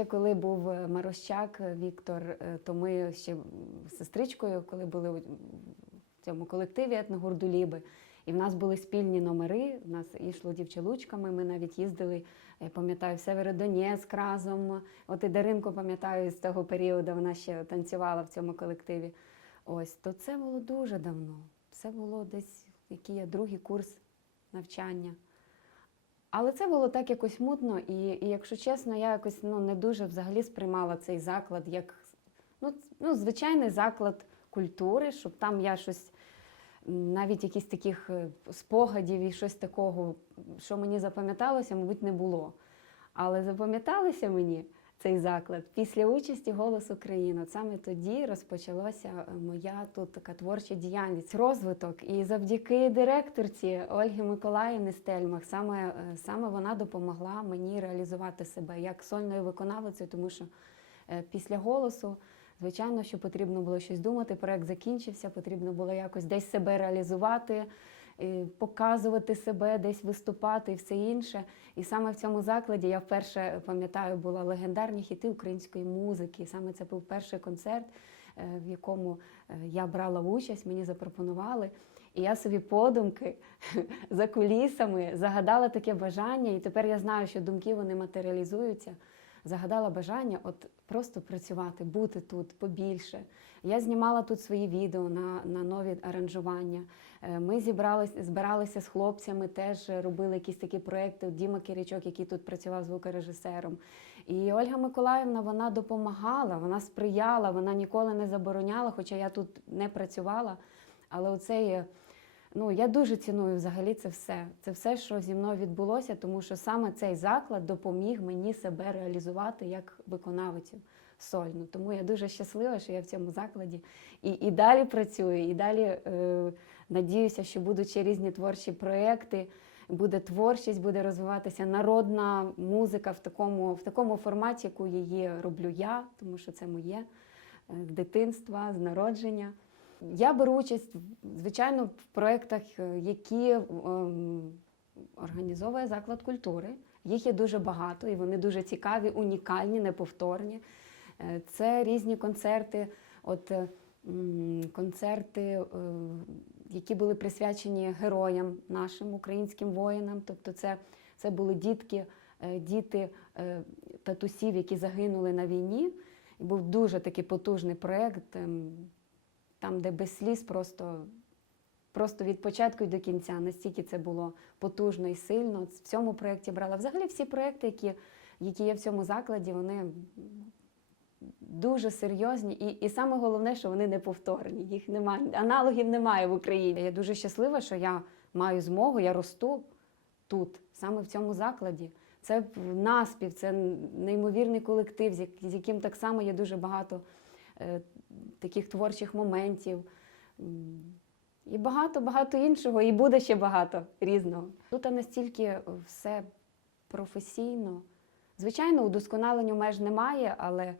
ще коли був е, Марощак е, Віктор, е, то ми ще з сестричкою, коли були в цьому колективі етногурду Ліби, і в нас були спільні номери. У нас йшло дівчалучками. Ми навіть їздили, я пам'ятаю, в Северодонецьк разом. От і Даринку пам'ятаю з того періоду, вона ще танцювала в цьому колективі. Ось, то це було дуже давно. Це було десь який я другий курс навчання. Але це було так якось мутно, і, і якщо чесно, я якось ну, не дуже взагалі сприймала цей заклад як ну, ну, звичайний заклад культури, щоб там я щось, навіть якісь таких е, спогадів і щось такого, що мені запам'яталося, мабуть, не було. Але запам'яталося мені цей заклад після участі «Голос України». Саме тоді розпочалася е, моя тут така творча діяльність, розвиток. І завдяки директорці Ольги Миколаївни Стельмах саме, е, саме вона допомогла мені реалізувати себе як сольною виконавицею, тому що е, після голосу. Звичайно, що потрібно було щось думати. Проект закінчився, потрібно було якось десь себе реалізувати, показувати себе, десь виступати і все інше. І саме в цьому закладі я вперше пам'ятаю, була легендарні хіти української музики. Саме це був перший концерт, е, в якому е, я брала участь, мені запропонували. І я собі подумки за кулісами загадала таке бажання, і тепер я знаю, що думки вони матеріалізуються. Загадала бажання от просто працювати, бути тут побільше. Я знімала тут свої відео на, на нові аранжування. Е, Ми зібрались, збиралися з хлопцями, теж робили якісь такі проекти. Діма Киричок, який тут працював звукорежисером. І Ольга Миколаївна вона допомагала, вона сприяла, вона ніколи не забороняла, хоча я тут не працювала. Але оцей Ну, я дуже ціную взагалі це все. Це все, що зі мною відбулося, тому що саме цей заклад допоміг мені себе реалізувати як виконавицю сольну. Тому я дуже щаслива, що я в цьому закладі і, і далі працюю, і далі е, надіюся, що будуть ще різні творчі проекти. Буде творчість, буде розвиватися народна музика в такому, в такому форматі, яку її роблю я, тому що це моє е, з дитинства, з народження. Я беру участь, звичайно, в проєктах, е, які ем, організовує заклад культури. Їх є дуже багато, і вони дуже цікаві, унікальні, неповторні. Е, Це різні концерти, от е, концерти, е, які були присвячені героям нашим українським воїнам. Тобто, це, це були дітки, е, діти е, татусів, які загинули на війні. Був дуже такий потужний проєкт. Там, де без сліз, просто, просто від початку і до кінця. Настільки це було потужно і сильно. В цьому проєкті брала. Взагалі всі проєкти, які, які є в цьому закладі, вони дуже серйозні. І, і саме головне, що вони не повторені. Їх немає, аналогів немає в Україні. Я дуже щаслива, що я маю змогу, я росту тут, саме в цьому закладі. Це наспів, це неймовірний колектив, з яким так само є дуже багато таких творчих моментів. І багато-багато іншого, і буде ще багато різного. Тут настільки все професійно. Звичайно, удосконаленню меж немає, але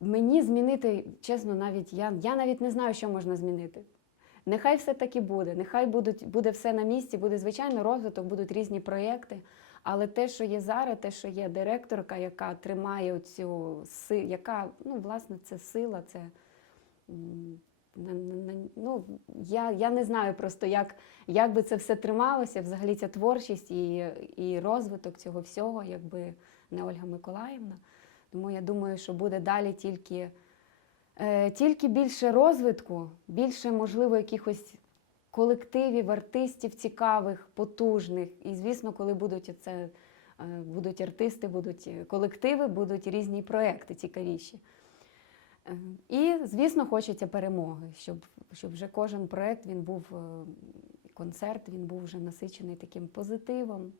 мені змінити, чесно, навіть я, я навіть не знаю, що можна змінити. Нехай все так і буде, нехай будуть, буде все на місці, буде звичайно розвиток, будуть різні проєкти. Але те, що є зараз, те, що є директорка, яка тримає цю яка, ну, власне, це сила, це ну, я, я не знаю просто, як, як би це все трималося, взагалі ця творчість і, і розвиток цього всього, якби не Ольга Миколаївна. Тому я думаю, що буде далі тільки, е, тільки більше розвитку, більше, можливо, якихось колективів, артистів цікавих, потужних. І, звісно, коли будуть це, е, будуть артисти, будуть е, колективи, будуть різні проекти цікавіші. Е, І, звісно, хочеться перемоги, щоб, щоб вже кожен проект він був концерт, він був вже насичений таким позитивом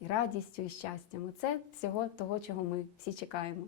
і радістю, і щастям. Оце всього того, чого ми всі чекаємо.